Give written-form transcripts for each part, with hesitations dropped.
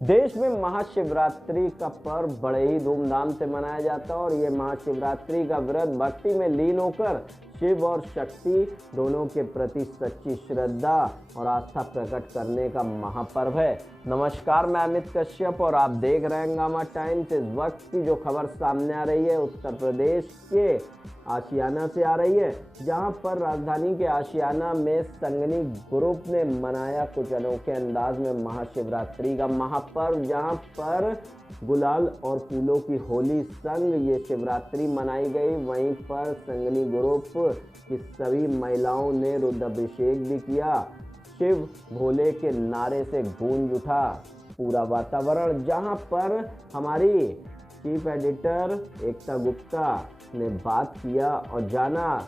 देश में महाशिवरात्रि का पर्व बड़े ही धूमधाम से मनाया जाता है और ये महाशिवरात्रि का व्रत भक्ति में लीन होकर शिव और शक्ति दोनों के प्रति सच्ची श्रद्धा और आस्था प्रकट करने का महापर्व है। नमस्कार, मैं अमित कश्यप और आप देख रहे हैं हंगामा टाइम्स। इस वक्त की जो खबर सामने आ रही है उत्तर प्रदेश के आशियाना से आ रही है, जहां पर राजधानी के आशियाना में संगनी ग्रुप ने मनाया कुछ अनोखे अंदाज में महाशिवरात्रि का महापर्व, जहां पर गुलाल और फूलों की होली संग ये शिवरात्रि मनाई गई। वहीं पर संगनी ग्रुप की सभी महिलाओं ने रुद्राभिषेक भी किया। शिव भोले के नारे से गूंज उठा पूरा वातावरण, जहां पर हमारी चीफ एडिटर एकता गुप्ता ने बात किया और जाना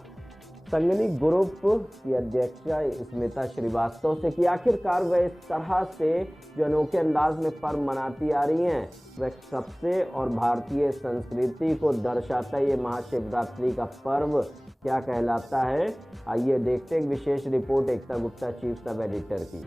संगनी ग्रुप की अध्यक्षा स्मिता श्रीवास्तव से कि आखिरकार वह इस तरह से जो अनोखे अंदाज में पर्व मनाती आ रही हैं वह कब से और भारतीय संस्कृति को दर्शाता ये महाशिवरात्रि का पर्व क्या कहलाता है। आइए देखते हैं एक विशेष रिपोर्ट एकता गुप्ता चीफ सब एडिटर की।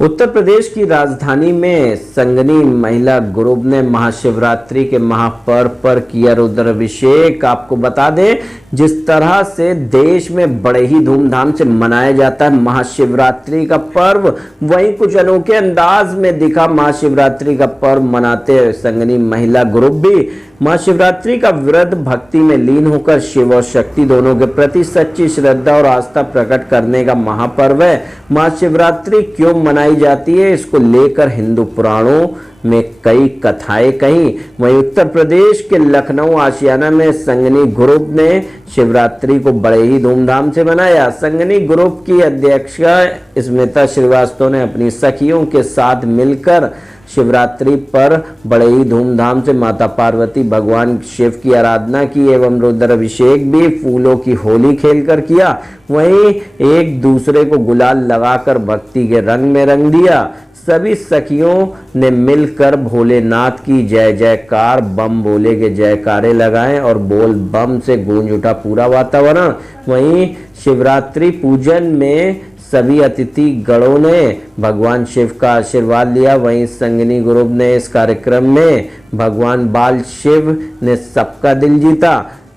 उत्तर प्रदेश की राजधानी में संगनी महिला ग्रुप ने महाशिवरात्रि के महापर्व पर किया रुद्राभिषेक। आपको बता दें, जिस तरह से देश में बड़े ही धूमधाम से मनाया जाता है महाशिवरात्रि का पर्व, वहीं कुछ अनोखे अंदाज में दिखा महाशिवरात्रि का पर्व मनाते हुए संगनी महिला ग्रुप भी। महाशिवरात्रि का व्रत भक्ति में लीन होकर शिव और शक्ति दोनों के प्रति सच्ची श्रद्धा और आस्था प्रकट करने का महापर्व है। महाशिवरात्रि क्यों मनाई जाती है, इसको लेकर हिंदू पुराणों में कई कथाएं कही। वहीं उत्तर प्रदेश के लखनऊ आशियाना में संगनी ग्रुप ने शिवरात्रि को बड़े ही धूमधाम से मनाया। संगनी ग्रुप की अध्यक्षा स्मिता श्रीवास्तव ने अपनी सखियों के साथ मिलकर शिवरात्रि पर बड़े ही धूमधाम से माता पार्वती भगवान शिव की आराधना की एवं रुद्राभिषेक भी फूलों की होली खेलकर किया। वहीं एक दूसरे को गुलाल लगाकर भक्ति के रंग में रंग दिया। सभी सखियों ने मिलकर भोलेनाथ की जय जयकार, बम भोले के जयकारे लगाए और बोल बम से गूंज उठा पूरा वातावरण। वहीं शिवरात्रि पूजन में सभी अतिथि गणों ने भगवान शिव का आशीर्वाद लिया। वहीं संगनी ग्रुप ने इस कार्यक्रम में भगवान बाल शिव ने सबका दिल जीता।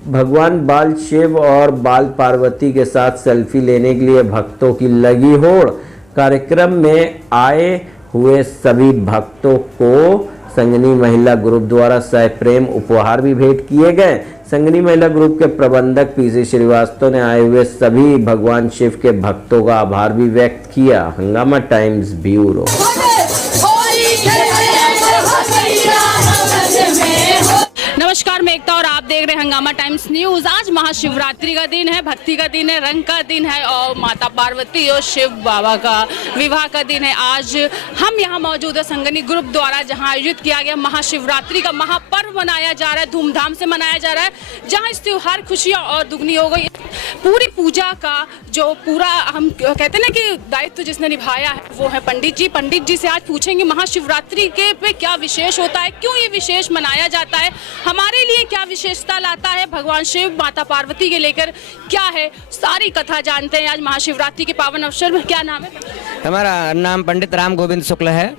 भगवान बाल शिव और बाल पार्वती के साथ सेल्फी लेने के लिए भक्तों की लगी होड़। कार्यक्रम में आए हुए सभी भक्तों को संगनी महिला ग्रुप द्वारा सह प्रेम उपहार भी भेंट किए गए। संगनी महिला ग्रुप के प्रबंधक पीसी श्रीवास्तव ने आए हुए सभी भगवान शिव के भक्तों का आभार भी व्यक्त किया। हंगामा टाइम्स ब्यूरो। नमस्कार, मैं एकता और आप देख रहे हैं हंगामा टाइम्स न्यूज। आज महाशिवरात्रि का दिन है, भक्ति का दिन है, रंग का दिन है और माता पार्वती और शिव बाबा का विवाह का दिन है। आज हम यहाँ मौजूद है संगनी ग्रुप द्वारा, जहाँ आयोजित किया गया महाशिवरात्रि का महापर्व मनाया जा रहा है, धूमधाम से मनाया जा रहा है, जहाँ इस त्योहार खुशियाँ और दुगनी हो गई। पूरी पूजा का जो पूरा हम कहते हैं ना कि दायित्व जिसने निभाया है वो है पंडित जी। पंडित जी से आज पूछेंगे महाशिवरात्रि के पे क्या विशेष होता है, क्यों ये विशेष मनाया जाता है, हमारे लिए क्या विशेषता लाता है, भगवान शिव माता पार्वती के लेकर क्या है, सारी कथा जानते हैं आज महाशिवरात्रि के पावन अवसर में। क्या नाम है? हमारा नाम पंडित राम गोविंद शुक्ल है।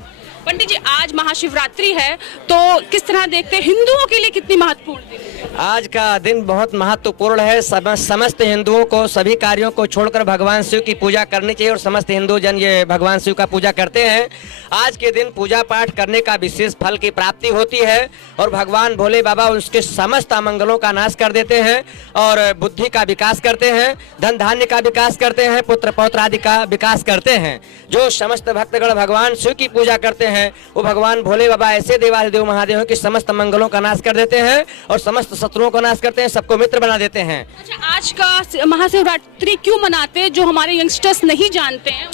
पंडित जी, आज महाशिवरात्रि है तो किस तरह देखते हैं, हिंदुओं के लिए कितनी महत्वपूर्ण दिन है? आज का दिन बहुत महत्वपूर्ण है। समस्त हिंदुओं को सभी कार्यों को छोड़कर भगवान शिव की पूजा करनी चाहिए और समस्त हिंदू जन ये भगवान शिव का पूजा करते हैं। आज के दिन पूजा पाठ करने का विशेष फल की प्राप्ति होती है और भगवान भोले बाबा उसके समस्त अमंगलों का नाश कर देते हैं और बुद्धि का विकास करते हैं, धन धान्य का विकास करते हैं, पुत्र पौत्र आदि का विकास करते हैं। जो समस्त भक्तगण भगवान शिव की पूजा करते हैं वो भगवान भोले बाबा ऐसे देवाधिदेव महादेव के समस्त मंगलों का नाश कर देते हैं और समस्त शत्रुओं को नाश करते हैं, सबको मित्र बना देते हैं। अच्छा, आज का महाशिवरात्रि क्यों मनाते हैं जो हमारे यंगस्टर्स नहीं जानते हैं?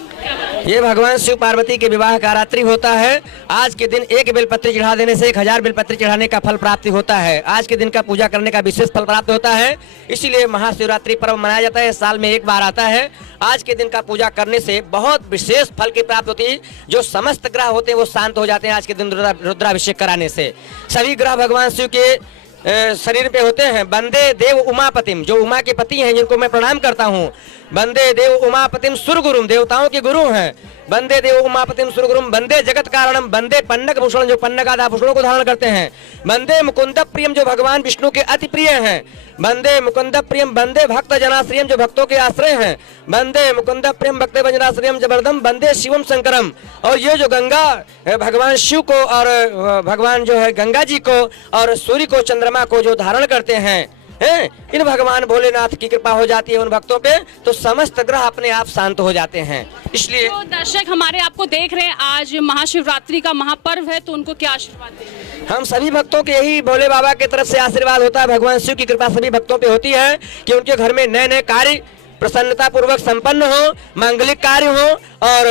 ये भगवान शिव पार्वती के विवाह का रात्रि होता है। आज के दिन एक बेलपत्री चढ़ा देने से 1000 बेलपत्री चढ़ाने का फल प्राप्ति होता है। आज के दिन का पूजा करने का विशेष फल प्राप्त होता है, इसीलिए महाशिवरात्रि पर्व मनाया जाता है। साल में एक बार आता है। आज के दिन का पूजा करने से बहुत विशेष फल की प्राप्ति होती है। जो समस्त ग्रह होते हैं वो शांत हो जाते हैं आज के दिन रुद्राभिषेक कराने से। सभी ग्रह भगवान शिव के शरीर पे होते हैं। वंदे देव उमापतिम, जो उमा के पति हैं जिनको मैं प्रणाम करता हूँ। वंदे देव उमापतिम सुरगुरुम, देवताओं के गुरु हैं। वंदे देव उमापतिम सुरगुरुम, वंदे जगत कारणम, वंदे पन्नग भूषण, जो पन्नग आदि आभूषणों को धारण करते हैं। वंदे मुकुंद प्रियम, जो भगवान विष्णु के अति प्रिय हैं। वंदे मुकुंद प्रियम, वंदे भक्त जनाश्रयम, जो भक्तों के आश्रय हैं। वंदे मुकुंद प्रियम भक्त जनाश्रयम जबरदम, वंदे शिवम शंकरम। और ये जो गंगा भगवान शिव को और भगवान जो है गंगा जी को और सूर्य को चंद्रमा को जो धारण करते हैं, इन भगवान भोलेनाथ की कृपा हो जाती है उन भक्तों पे, तो समस्त ग्रह अपने आप शांत हो जाते हैं। इसलिए तो दर्शक हमारे आपको देख रहे हैं, आज महाशिवरात्रि का महापर्व है, तो उनको क्या आशीर्वाद देंगे? हम सभी भक्तों के यही भोले बाबा की तरफ से आशीर्वाद होता है। भगवान शिव की कृपा सभी भक्तों पे होती है कि उनके घर में नए नए कार्य प्रसन्नता पूर्वक संपन्न हो, मांगलिक कार्य हो, और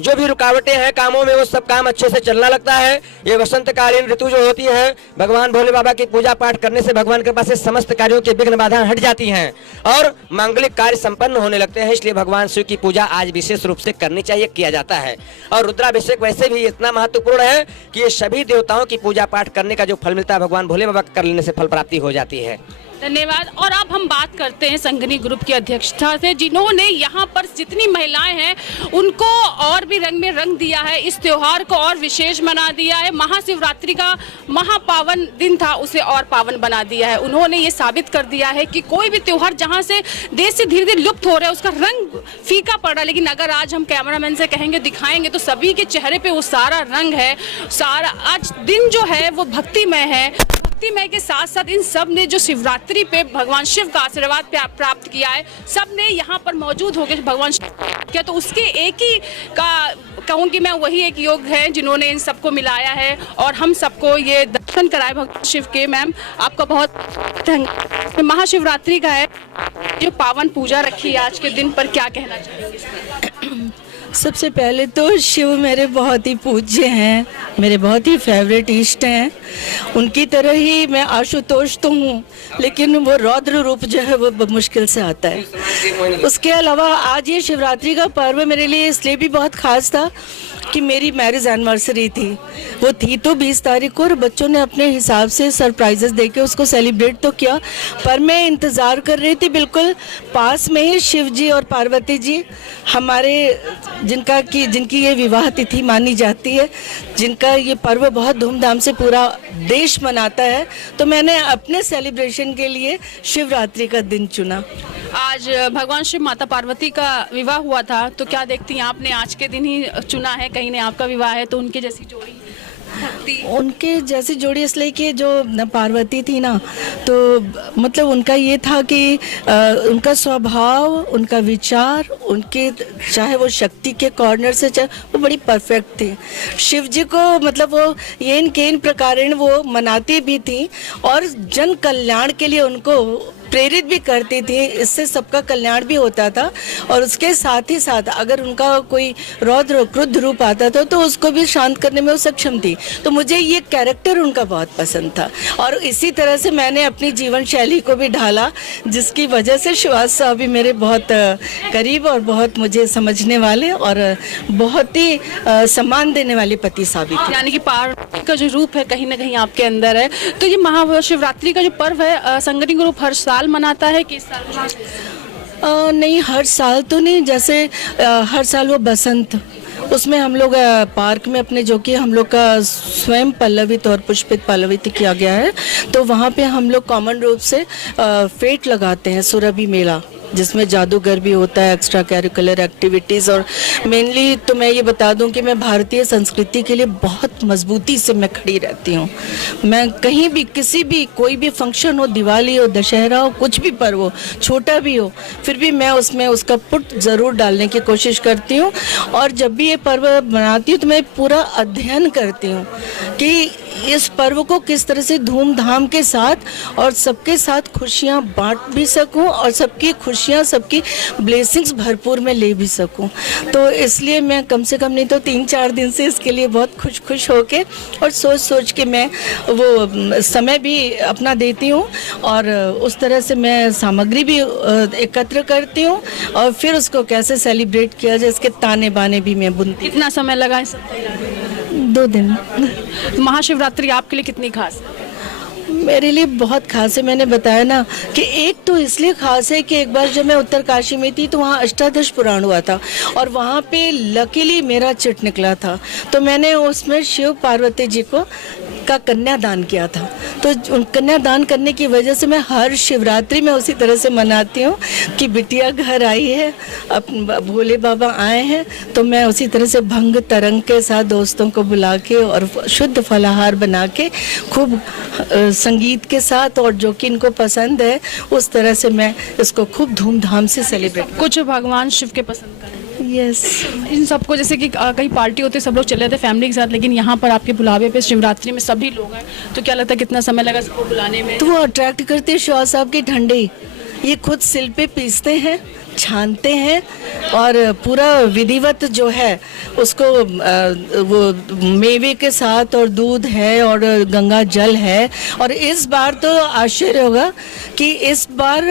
जो भी रुकावटें हैं कामों में वो सब काम अच्छे से चलना लगता है। ये वसंतकालीन ऋतु जो होती है, भगवान भोले बाबा की पूजा पाठ करने से भगवान के पास से समस्त कार्यों के विघ्न बाधाएं हट जाती हैं और मांगलिक कार्य संपन्न होने लगते हैं। इसलिए भगवान शिव की पूजा आज विशेष रूप से करनी चाहिए, किया जाता है। और रुद्राभिषेक वैसे भी इतना महत्वपूर्ण है कि ये सभी देवताओं की पूजा पाठ करने का जो फल मिलता है भगवान भोले बाबा कर लेने से फल प्राप्ति हो जाती है। धन्यवाद। और अब हम बात करते हैं संगनी ग्रुप की अध्यक्षता से, जिन्होंने यहाँ पर जितनी महिलाएं हैं उनको और भी रंग में रंग दिया है, इस त्योहार को और विशेष बना दिया है। महाशिवरात्रि का महापावन दिन था, उसे और पावन बना दिया है। उन्होंने ये साबित कर दिया है कि कोई भी त्योहार जहाँ से देश से धीरे धीरे लुप्त हो रहा है उसका रंग फीका पड़ रहा है, लेकिन अगर आज हम कैमरामैन से कहेंगे दिखाएंगे तो सभी के चेहरे पे वो सारा रंग है। सारा आज दिन जो है वो भक्तिमय है। भक्तिमय के साथ साथ इन सब ने जो शिवरात्रि पे भगवान शिव का आशीर्वाद प्राप्त किया है, सब ने यहाँ पर मौजूद होकर भगवान शिव किया, तो उसके एक ही का कहूँगी मैं वही एक योग है जिन्होंने इन सबको मिलाया है और हम सबको ये दर्शन कराए भगवान शिव के। मैम आपका बहुत महाशिवरात्रि का है जो पावन पूजा रखी है आज के दिन पर, क्या कहना चाहिए? सबसे पहले तो शिव मेरे बहुत ही पूज्य हैं, मेरे बहुत ही फेवरेट इष्ट हैं। उनकी तरह ही मैं आशुतोष तो हूँ, लेकिन वो रौद्र रूप जो है वो मुश्किल से आता है। उसके अलावा आज ये शिवरात्रि का पर्व मेरे लिए इसलिए भी बहुत ख़ास था कि मेरी मैरिज एनिवर्सरी थी। वो थी तो 20 तारीख को, और बच्चों ने अपने हिसाब से सरप्राइजेस देके उसको सेलिब्रेट तो किया, पर मैं इंतज़ार कर रही थी बिल्कुल पास में ही शिव जी और पार्वती जी हमारे जिनकी ये विवाह तिथि मानी जाती है, जिनका ये पर्व बहुत धूमधाम से पूरा देश मनाता है, तो मैंने अपने सेलिब्रेशन के लिए शिवरात्रि का दिन चुना। आज भगवान शिव माता पार्वती का विवाह हुआ था, तो क्या देखती हैं आपने आज के दिन ही चुना है, कहीं ने आपका विवाह है तो उनके जैसी जोड़ी उनके जैसी जोड़ी इसलिए कि जो पार्वती थी ना, तो मतलब उनका ये था कि उनका स्वभाव, उनका विचार, उनके चाहे वो शक्ति के कॉर्नर से चाहे वो बड़ी परफेक्ट थी। शिव जी को मतलब वो येन केन प्रकारेण वो मनाती भी थी और जन कल्याण के लिए उनको प्रेरित भी करती थी, इससे सबका कल्याण भी होता था। और उसके साथ ही साथ अगर उनका कोई रौद्र क्रुद्ध रूप आता था तो उसको भी शांत करने में वो सक्षम थी। तो मुझे ये कैरेक्टर उनका बहुत पसंद था और इसी तरह से मैंने अपनी जीवन शैली को भी ढाला, जिसकी वजह से शिवाज साहब भी मेरे बहुत करीब और बहुत मुझे समझने वाले और बहुत ही सम्मान देने वाले पति साबित थे। यानी कि पार्वती का जो रूप है कहीं ना कहीं आपके अंदर है। तो ये महाशिवरात्रि का जो पर्व है संगठन ग्रुप हर साल मनाता है कि इस साल नहीं, हर साल तो नहीं। जैसे हर साल वो बसंत, उसमें हम लोग पार्क में अपने जो कि हम लोग का स्वयं पल्लवित और पुष्पित पल्लवित किया गया है, तो वहाँ पे हम लोग कॉमन रूप से फेट लगाते हैं, सुरभि मेला, जिसमें जादूगर भी होता है, एक्स्ट्रा करिकुलर एक्टिविटीज़। और मेनली तो मैं ये बता दूं कि मैं भारतीय संस्कृति के लिए बहुत मजबूती से मैं खड़ी रहती हूँ। मैं कहीं भी किसी भी कोई भी फंक्शन हो, दिवाली हो, दशहरा हो, कुछ भी पर्व हो, छोटा भी हो, फिर भी मैं उसमें उसका पुट ज़रूर डालने की कोशिश करती हूँ। और जब भी ये पर्व मनाती हूँ तो मैं पूरा अध्ययन करती हूँ कि इस पर्व को किस तरह से धूमधाम के साथ और सबके साथ खुशियाँ बांट भी सकूं और सबकी खुशियाँ, सबकी ब्लेसिंग्स भरपूर में ले भी सकूं। तो इसलिए मैं कम से कम नहीं तो 3-4 दिन से इसके लिए बहुत खुश होके और सोच के मैं वो समय भी अपना देती हूँ और उस तरह से मैं सामग्री भी एकत्र करती हूँ और फिर उसको कैसे सेलिब्रेट किया जाए इसके ताने बाने भी मैं बुनती हूँ। कितना समय लगा इस 2 दिन। महाशिवरात्रि आपके लिए कितनी खास है? मेरे लिए बहुत खास है। मैंने बताया ना कि एक तो इसलिए खास है कि एक बार जब मैं उत्तरकाशी में थी तो वहाँ अष्टादश पुराण हुआ था और वहाँ पे लकीली मेरा चिट निकला था, तो मैंने उसमें शिव पार्वती जी को का कन्यादान किया था। तो कन्यादान करने की वजह से मैं हर शिवरात्रि में उसी तरह से मनाती हूँ कि बिटिया घर आई है, भोले बाबा आए हैं, तो मैं उसी तरह से भंग तरंग के साथ दोस्तों को बुला के और शुद्ध फलाहार बना के खूब संगीत के साथ और जो कि इनको पसंद है उस तरह से मैं इसको खूब धूमधाम से सेलिब्रेट। कुछ भगवान शिव के पसंद करें। यस, इन सबको जैसे कि कहीं पार्टी होती है सब लोग चले जाते फैमिली के साथ, लेकिन यहाँ पर आपके बुलावे पे शिवरात्रि में सभी लोग हैं, तो क्या लगता है कितना समय लगा सबको बुलाने में? तो वो अट्रैक्ट करते हैं शिवा साहब की ठंडी, ये खुद सिल पे पीसते हैं, छानते हैं और पूरा विधिवत जो है उसको वो मेवे के साथ और दूध है और गंगा जल है। और इस बार तो आश्चर्य होगा कि इस बार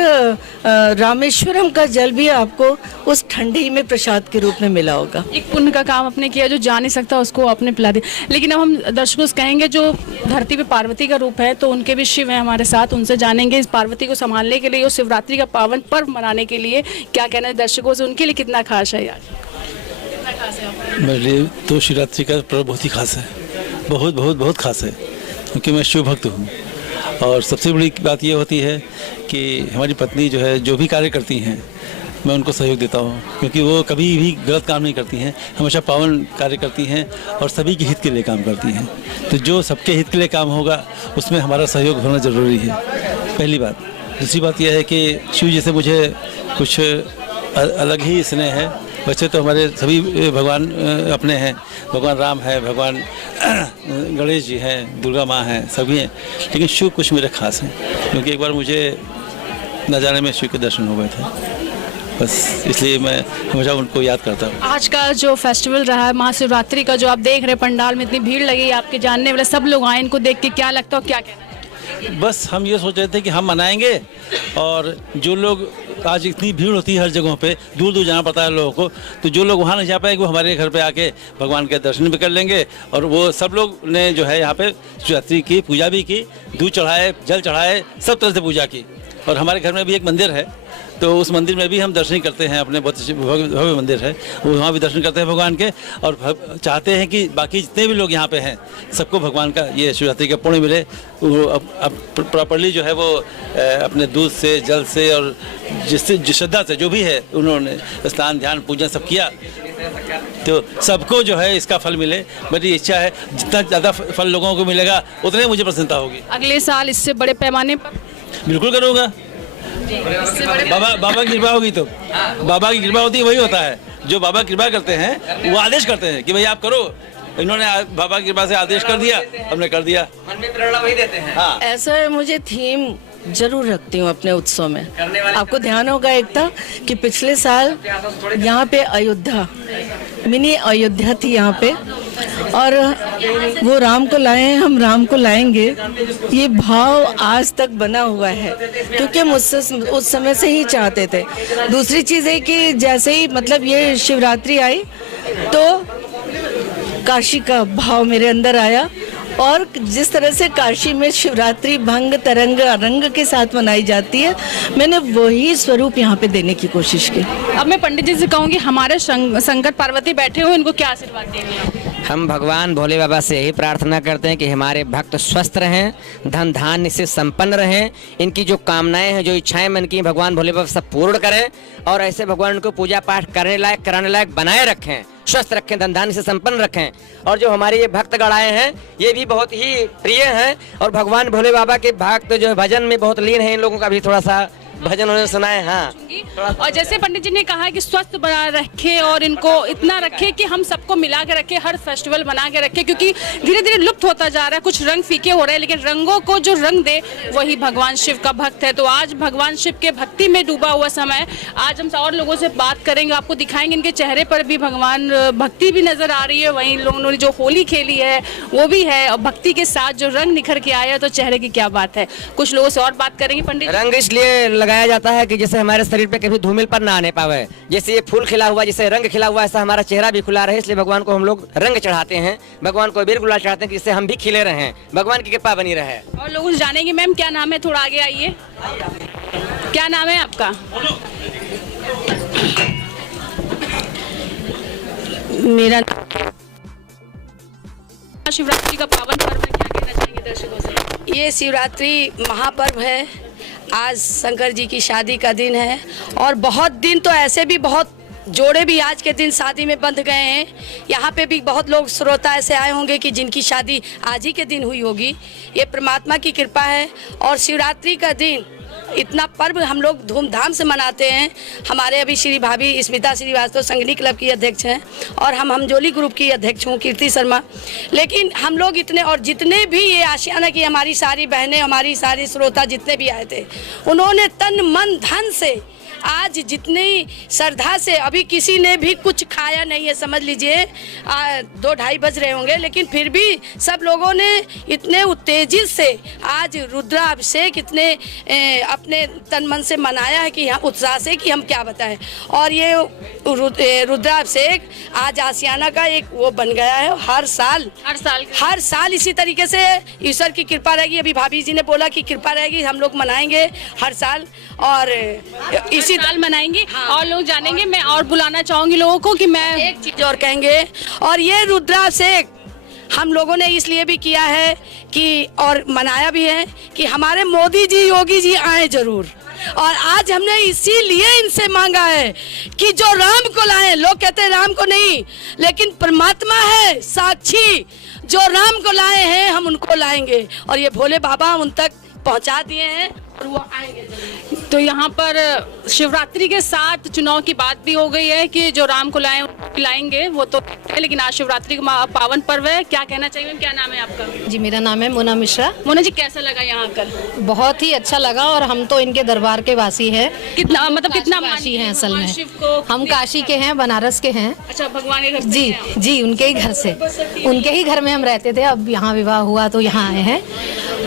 रामेश्वरम का जल भी आपको उस ठंडी में प्रसाद के रूप में मिला होगा। एक पुण्य का काम आपने किया, जो जा नहीं सकता उसको आपने पिला दिया। लेकिन अब हम दर्शकों से कहेंगे जो धरती पे पार्वती का रूप है तो उनके भी शिव हैं हमारे साथ, उनसे जानेंगे इस पार्वती को संभालने के लिए और शिवरात्रि का पावन पर्व मनाने के लिए क्या कहना है दर्शकों से, उनके लिए कितना खास है यार? कितना खास है आपका? मेरे लिए तो शिवरात्रि का पर्व बहुत ही खास है, बहुत बहुत बहुत खास है, क्योंकि मैं शिव भक्त हूँ। और सबसे बड़ी बात ये होती है कि हमारी पत्नी जो है जो भी कार्य करती हैं मैं उनको सहयोग देता हूँ, क्योंकि वो कभी भी गलत काम नहीं करती हैं, हमेशा पावन कार्य करती हैं और सभी के हित के लिए काम करती हैं। तो जो सबके हित के लिए काम होगा उसमें हमारा सहयोग होना ज़रूरी है, पहली बात। दूसरी बात यह है कि शिव जी से मुझे कुछ अलग ही स्नेह है। वैसे तो हमारे सभी भगवान अपने हैं, भगवान राम है, भगवान गणेश जी हैं, दुर्गा माँ हैं, सभी हैं, लेकिन शिव कुछ मेरे खास हैं, क्योंकि एक बार मुझे नज़ारे में शिव के दर्शन हो गए थे, बस इसलिए मैं हमेशा उनको याद करता हूँ। आज का जो फेस्टिवल रहा है महाशिवरात्रि का, जो आप देख रहे पंडाल में इतनी भीड़ लगी, आपके जानने वाले सब लोग आए, इनको देख के क्या लगता है, क्या कहना है? बस हम ये सोच रहे थे कि हम मनाएंगे और जो लोग आज इतनी भीड़ होती है हर जगहों पे, दूर दूर जाना पड़ता है लोगों को, तो जो लोग वहाँ नहीं जा पाएंगे वो हमारे घर पे आके भगवान के दर्शन भी कर लेंगे। और वो सब लोग ने जो है यहाँ पे शिवरात्रि की पूजा भी की, दूध चढ़ाए, जल चढ़ाए, सब तरह से पूजा की। और हमारे घर में भी एक मंदिर है, तो उस मंदिर में भी हम दर्शन करते हैं, अपने बहुत भव्य मंदिर है, वो वहाँ भी दर्शन करते हैं भगवान के, और चाहते हैं कि बाकी जितने भी लोग यहाँ पे हैं सबको भगवान का ये शिवरात्रि का पुण्य मिले। वो अब प्रॉपरली जो है वो अपने दूध से, जल से और जिस श्रद्धा से जो भी है उन्होंने स्नान, ध्यान, पूजन सब किया, तो सबको जो है इसका फल मिले। मेरी इच्छा है जितना ज़्यादा फल लोगों को मिलेगा उतने मुझे प्रसन्नता होगी। अगले साल इससे बड़े पैमाने पर बिल्कुल करूँगा। बाबा की कृपा होगी तो, बाबा की कृपा होती है, वही होता है जो बाबा कृपा करते हैं, वो आदेश करते हैं कि भाई आप करो। इन्होंने बाबा की कृपा से आदेश कर दिया, हमने कर दिया, मन में प्रेरणा वही देते हैं। हाँ, ऐसा मुझे थीम जरूर रखती हूँ अपने उत्सव में। आपको ध्यान होगा एक था कि पिछले साल यहाँ पे अयोध्या, मिनी अयोध्या थी यहाँ पे, और वो राम को लाए हैं, हम राम को लाएंगे, ये भाव आज तक बना हुआ है, क्योंकि हम उस समय से ही चाहते थे। दूसरी चीज़ है कि जैसे ही मतलब ये शिवरात्रि आई तो काशी का भाव मेरे अंदर आया, और जिस तरह से काशी में शिवरात्रि भंग तरंग रंग के साथ मनाई जाती है, मैंने वही स्वरूप यहाँ पे देने की कोशिश की। अब मैं पंडित जी से कहूँगी, हमारे शंकर पार्वती बैठे हुए, इनको क्या आशीर्वाद देंगे? हम भगवान भोले बाबा से यही प्रार्थना करते हैं कि हमारे भक्त स्वस्थ रहें, धन धान्य से संपन्न रहें, इनकी जो कामनाएं हैं, जो इच्छाएं मन की भगवान भोले बाबा सब पूर्ण करें, और ऐसे भगवान को पूजा पाठ करने लायक, कराने लायक बनाए रखें, स्वस्थ रखें, धन धान्य से संपन्न रखें। और जो हमारे ये भक्त गणाएं हैं ये भी बहुत ही प्रिय हैं, और भगवान भोले बाबा के भक्त जो भजन में बहुत लीन हैं, इन लोगों का भी थोड़ा सा भजन उन्होंने सुनाए। हाँ, और जैसे पंडित जी ने कहा कि स्वस्थ बना रखे और इनको इतना रखे कि हम सबको मिला के रखे, हर फेस्टिवल बना के रखे, क्योंकि धीरे धीरे लुप्त होता जा रहा है, कुछ रंग फीके हो रहे हैं, लेकिन रंगों को जो रंग दे वही भगवान शिव का भक्त है। तो आज भगवान शिव के भक्ति में डूबा हुआ समय, आज हम और लोगों से बात करेंगे, आपको दिखाएंगे इनके चेहरे पर भी भगवान भक्ति भी नजर आ रही है, वहीं लोगों ने जो होली खेली है वो भी है, और भक्ति के साथ जो रंग निखर के आया तो चेहरे की क्या बात है। कुछ लोगों से और बात करेंगे पंडित जी। रंग इसलिए लगाया जाता है कि जैसे हमारे शरीर पे कभी धूमिल पर ना आने पावे, जैसे ये फूल खिला हुआ, जैसे रंग खिला हुआ, ऐसा हमारा चेहरा भी खुला रहे, इसलिए भगवान को हम लोग रंग चढ़ाते हैं, भगवान को अबीर गुलाल चढ़ाते हैं कि इससे हम भी खिले रहे, भगवान की कृपा बनी रहे। और लोग जानेंगे मैम क्या नाम है, थोड़ा आगे आइए, क्या नाम है आपका? मेरा शिवरात्रि का पावन पर्व है, क्या कहना चाहेंगे दर्शकों से? ये शिवरात्रि महापर्व है। आज शंकर जी की शादी का दिन है और बहुत दिन तो ऐसे भी बहुत जोड़े भी आज के दिन शादी में बंध गए हैं। यहाँ पे भी बहुत लोग श्रोता ऐसे आए होंगे कि जिनकी शादी आज ही के दिन हुई होगी। ये परमात्मा की कृपा है। और शिवरात्रि का दिन इतना पर्व हम लोग धूमधाम से मनाते हैं। हमारे अभी श्री भाभी स्मिता श्रीवास्तव संगनी क्लब की अध्यक्ष हैं और हम हमजोली ग्रुप की अध्यक्ष हूँ कीर्ति शर्मा। लेकिन हम लोग इतने, और जितने भी ये आशियाना की हमारी सारी बहनें, हमारी सारी श्रोता जितने भी आए थे, उन्होंने तन मन धन से आज जितनी श्रद्धा से, अभी किसी ने भी कुछ खाया नहीं है, समझ लीजिए 2-2:30 बज रहे होंगे, लेकिन फिर भी सब लोगों ने इतने उत्तेजित से आज रुद्राभिषेक इतने अपने तन मन से मनाया है कि हम उत्साह से कि हम क्या बताएं। और ये रुद्राभिषेक आज आशियाना का एक वो बन गया है। हर साल इसी तरीके से ईश्वर की कृपा रहेगी। अभी भाभी जी ने बोला कि कृपा रहेगी, हम लोग मनाएंगे हर साल और इसी साल मनाएंगे। हाँ। और लोग जानेंगे। मैं और बुलाना चाहूंगी लोगों को कि मैं एक चीज और कहेंगे, और ये रुद्राभिषेक हम लोगों ने इसलिए भी किया है कि और मनाया भी है कि हमारे मोदी जी, योगी जी आए जरूर। और आज हमने इसीलिए इनसे मांगा है कि जो राम को लाए, लोग कहते हैं राम को नहीं, लेकिन परमात्मा है साक्षी, जो राम को लाए हैं हम उनको लाएंगे। और ये भोले बाबा उन तक पहुंचा दिए हैं और वो आएंगे। तो यहाँ पर शिवरात्रि के साथ चुनाव की बात भी हो गई है कि जो राम को लाएंगे वो तो है, लेकिन आज शिवरात्रि का पावन पर्व है। क्या कहना चाहिए? क्या नाम है आपका? जी, मेरा नाम है मोना मिश्रा। मोना जी, कैसा लगा यहाँ आकर? बहुत ही अच्छा लगा। और हम तो इनके दरबार के वासी हैं। कितना मतलब कितना काशी हैं असल में? शिव को हम काशी के हैं, बनारस के हैं। अच्छा, भगवान के घर से? जी जी, उनके ही घर से, उनके ही घर में हम रहते थे। अब यहाँ विवाह हुआ तो यहाँ आए हैं।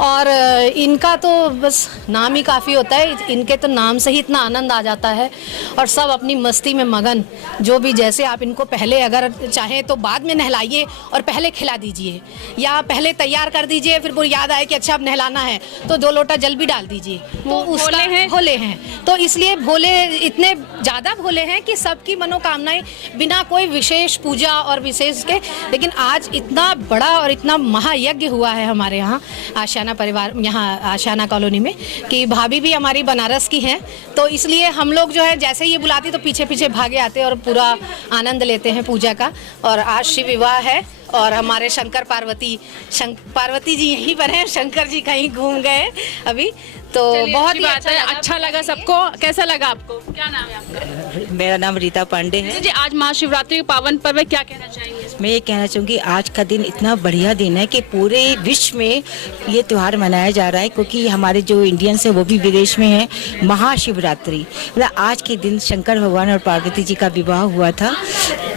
और इनका तो बस नाम ही काफ़ी होता है। इनके तो नाम से ही इतना आनंद आ जाता है और सब अपनी मस्ती में मगन। जो भी, जैसे आप इनको पहले अगर चाहें तो बाद में नहलाइए और पहले खिला दीजिए, या पहले तैयार कर दीजिए, फिर वो याद आए कि अच्छा अब नहलाना है तो 2 लोटा जल भी डाल दीजिए। तो उसका भोले हैं, तो इसलिए भोले इतने ज़्यादा भोले हैं कि सबकी मनोकामनाएं बिना कोई विशेष पूजा और विशेष के। लेकिन आज इतना बड़ा और इतना महायज्ञ हुआ है हमारे यहाँ आशियाना परिवार, यहाँ आशियाना कॉलोनी में, कि भाभी भी हमारी बनारस की हैं। तो इसलिए हम लोग जो है जैसे ये बुलाती तो पीछे पीछे भागे आते और पूरा आनंद लेते हैं पूजा का। और आज शिव विवाह है और हमारे शंकर पार्वती जी यहीं पर हैं, शंकर जी कहीं घूम गए अभी। तो बहुत ही अच्छा लगा सबको। कैसा लगा आपको? क्या नाम है आपका? मेरा नाम रीता पांडे है। जी, आज महाशिवरात्रि के पावन पर्व, क्या कहना चाहेंगे? मैं ये कहना चाहूँगी आज का दिन इतना बढ़िया दिन है कि पूरे विश्व में ये त्यौहार मनाया जा रहा है, क्योंकि हमारे जो इंडियंस हैं वो भी विदेश में हैं। महाशिवरात्रि मतलब आज के दिन शंकर भगवान और पार्वती जी का विवाह हुआ था।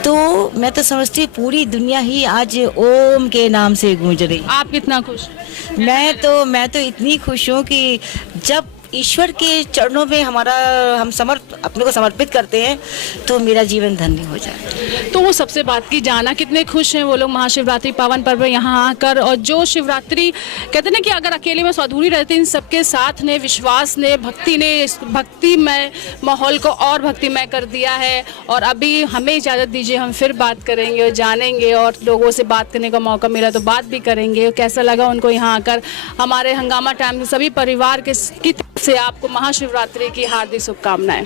तो मैं तो समझती हूँ पूरी दुनिया ही आज ओम के नाम से गूंज रही। आप कितना खुश? मैं तो इतनी खुश हूँ कि जब ईश्वर के चरणों में हम अपने को समर्पित करते हैं तो मेरा जीवन धन्य हो जाए। तो वो सबसे बात की जाना, कितने खुश हैं वो लोग महाशिवरात्रि पावन पर्व यहाँ आकर। और जो शिवरात्रि कहते ना कि अगर अकेले में अधूरी रहती, इन सबके साथ ने, विश्वास ने, भक्ति ने इस भक्तिमय माहौल को और भक्तिमय कर दिया है। और अभी हमें इजाज़त दीजिए, हम फिर बात करेंगे और जानेंगे और लोगों से बात करने का मौका मिला तो बात भी करेंगे कैसा लगा उनको यहाँ आकर। हमारे हंगामा टाइम सभी परिवार की से आपको महाशिवरात्रि की हार्दिक शुभकामनाएं।